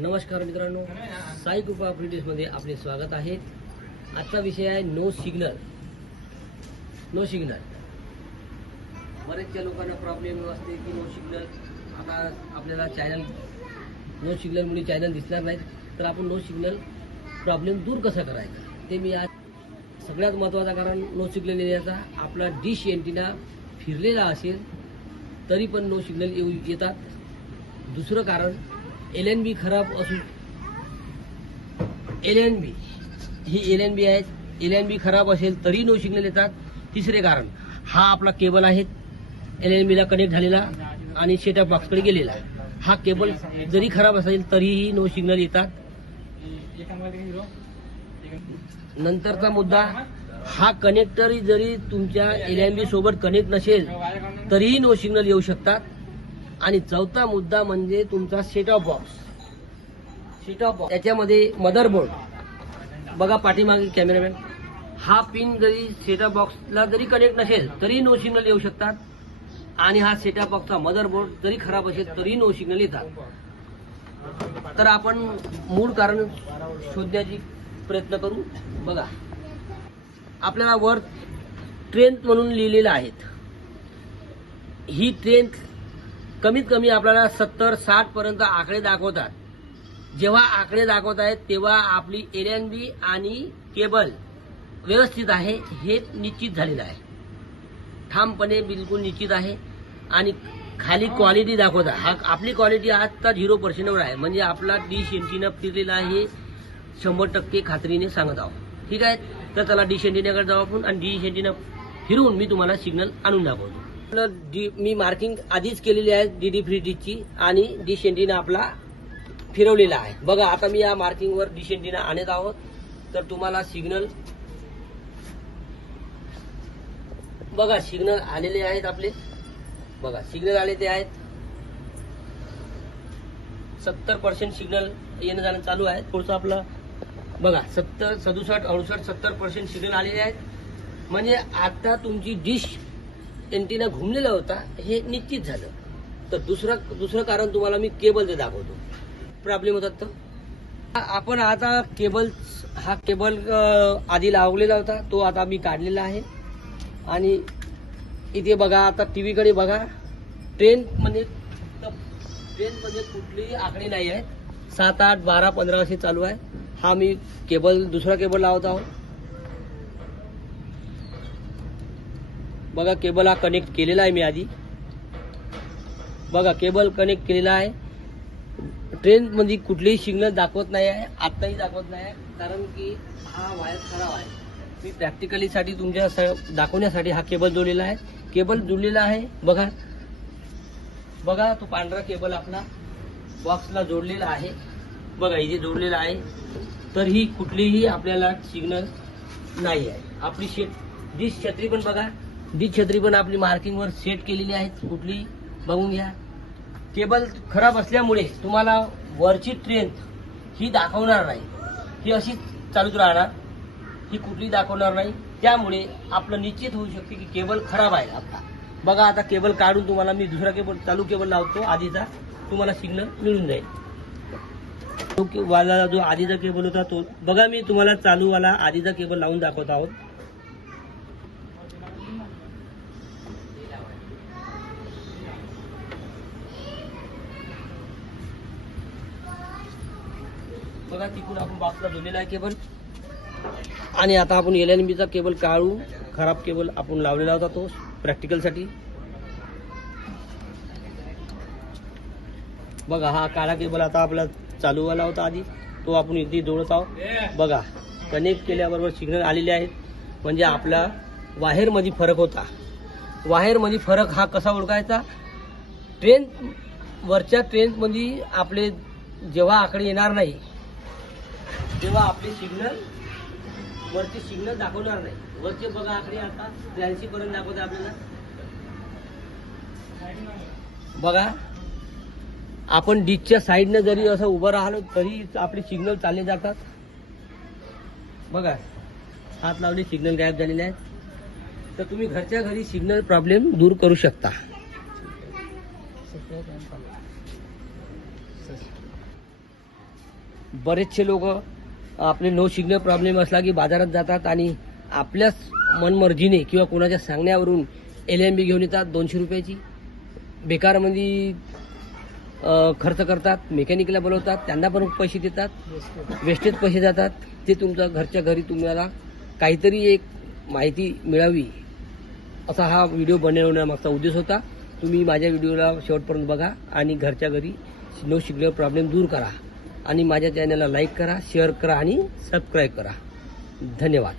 नमस्कार मित्रांनो, साई कृपा अपडेट्समध्ये आपले स्वागत आहे। आजचा विषय आहे नो सिग्नल। बरेचशा लोकांना प्रॉब्लेम असते की नो सिग्नल, आता आपल्याला चॅनल नो सिग्नलमुळे चॅनल दिसणार नाहीत, तर आपण नो सिग्नल प्रॉब्लेम दूर कसा करायचा ते मी आज सगळ्यात महत्त्वाचा कारण नो सिग्नल येण्याचा आपला डिश एंटिना फिरलेला असेल तरी पण नो सिग्नल येतात। दुसरं कारण LNB खराब असू, LNB आहे, LNB खराब असेल तरी नो सिग्नल येतात। तिसरे कारण हा आपला केबल आहे LNB ला कनेक्ट झालेला आणि सेटअप बॉक्सकडे गेलेला, हा केबल जरी खराब असेल तरीही नो सिग्नल येतात। नंतरचा मुद्दा, हा कनेक्टर जरी तुमच्या LNB सोबत कनेक्ट नसेल तरीही नो सिग्नल येऊ शकतात। आणि चौथा मुद्दा म्हणजे तुमचा सेटअप बॉक्स, त्याच्यामध्ये मदरबोर्ड बघा पाठीमागे कॅमेरामॅन, हा पिन जरी सेटअप बॉक्सला जरी कनेक्ट नसेल तरी नो सिग्नल येऊ शकतात। आणि हा सेटअप बॉक्सचा मदरबोर्ड जरी खराब असेल तरी नो सिग्नल येतात। तर आपण मूळ कारण शोधण्याची प्रयत्न करू। बघा, आपल्याला वर ट्रेंथ म्हणून लिहिलेलं आहे, ही ट्रेंथ कमीत कमी आपल्याला 70-60 पर्यंत आकडे दाखवतात। जेव्हा आकडे दाखवत आहेत तेव्हा आपली LNB आणि केबल व्यवस्थित आहे हे निश्चित झालेलं आहे, ठामपणे बिलकुल निश्चित आहे। आणि खाली क्वालिटी दाखवत आहे, हा आपली क्वालिटी आता 0% वर आहे, म्हणजे आपला डिश एंटिना फिरलेला आहे 100% खात्रीने सांगत आहोत। ठीक आहे, तर चला डिश एंटिनाकडे जाऊ आपण आणि डिश एंटिना फिरवून मी तुम्हाला सिग्नल आणून दाखवतो। मी मार्किंग आधीच केलेली आहे DD फ्री डिशची आणि डिश एंटिना आपला फिरवलेला आहे। बघा, आता मी या मार्किंगवर डिश एंटिना आणत आहोत, तर तुम्हाला सिग्नल बघा, सिग्नल आलेले आहेत आपले, बघा सिग्नल आले ते आहेत 70% सिग्नल येणं जाणं चालू आहे। थोडंसं आपलं बघा 70, 67, 68, 70% सिग्नल आलेले आहेत, म्हणजे आता तुमची डिश एंटिना घुमलेला होता हे निश्चित झालं। तर दुसरं कारण तुम्हाला मी केबलचं दाखवतो, प्रॉब्लेम होतात तर आपण आता हा केबल आधी लावलेला होता, तो आता मी काढलेला आहे। आणि इथे बघा, आता TV कडे बघा, ट्रेनमध्ये कुठलेही आकडे नाही आहेत, 7, 8, 12, 15 असे चालू आहे। हा मी दुसरा केबल लावत आहोत। बघा, केबल हा कनेक्ट केलेला आहे मी आधी, बघा केबल कनेक्ट केलेला आहे। ट्रेन मध्ये कुठलेही सिग्नल दाखवत नाही आहे, आताही दाखवत नाही आहे, कारण की हा वायर खराब आहे। मी प्रॅक्टिकली साठी तुमच्या दाखवण्यासाठी हा केबल जोडलेला आहे, केबल जोडलेला आहे। बघा तो पांढरा केबल आपला बॉक्सला जोडलेला आहे, बघा इथे जोडलेला आहे, तरीही कुठलीही आपल्याला सिग्नल नाही आहे। आपली डिश छत्री पण बघा, डिश छत्री पण आपली मार्किंगवर सेट केलेली आहे, कुठली बघून घ्या। केबल खराब असल्यामुळे तुम्हाला वरची ट्रेंथ ही दाखवणार नाही, ही अशी चालूच राहणार, ही कुठली दाखवणार नाही। त्यामुळे आपलं निश्चित होऊ शकते की केबल खराब आहे आपला। बघा, आता केबल काढून तुम्हाला मी दुसरा केबल चालू केबल लावतो आधीचा, तुम्हाला सिग्नल मिळून जाईल। वाला जो आधीचा केबल होता तो बघा, मी तुम्हाला चालूवाला आधीचा केबल लावून दाखवत आहोत। बघा, तिकडून आपण बॉक्सला जोडलेला आहे केबल, आणि आता आपण LNBचा केबल काढू, खराब केबल आपण लावलेला होता तो प्रॅक्टिकल साठी। बघा, हा काळा केबल आता आपला चालूवाला होता आधी, तो आपण इथे जोडत आहोत। बघा, कनेक्ट केल्याबरोबर सिग्नल आलेले आहेत, म्हणजे आपला वायर मध्ये फरक होता। वायर मध्ये फरक हा कसा ओळखायचा, वरच्या ट्रेन मध्ये आपले जेव्हा आकडे येणार नाही तेव्हा आपले सिग्नल वरचे सिग्नल दाखवणार नाही। वरचे बघा आकडे आता 83 पर्यंत दाखवते आपल्याला। बघा, आपण डिशच्या साईडने जरी असं उभं राहिलो तरी आपले सिग्नल चालले जातात। बघा, हात लावले सिग्नल गायब झालेले आहेत। तर तुम्ही घरच्या घरी सिग्नल प्रॉब्लेम दूर करू शकता। बरेचसे लोक आपले नो सिग्नल प्रॉब्लेम असला की बाजारात जातात आणि आपल्याच मनमर्जीने किंवा कोणाच्या सांगण्यावरून LMB घेऊन येतात 200 रुपयाची, बेकारमध्ये खर्च करतात, मेकॅनिकला बोलवतात, त्यांना पण पैसे देतात, वेस्टेज पैसे जातात. ते तुमच्या घरच्या घरी तुम्हाला काहीतरी एक माहिती मिळावी असा हा व्हिडिओ बनवण्यामागचा उद्देश होता. तुम्ही माझ्या व्हिडिओला शेवटपर्यंत बघा आणि घरच्या घरी नो सिग्नल प्रॉब्लेम दूर करा आणि माझ्या चॅनलला लाईक करा, शेअर करा आणि सबस्क्राईब करा. धन्यवाद.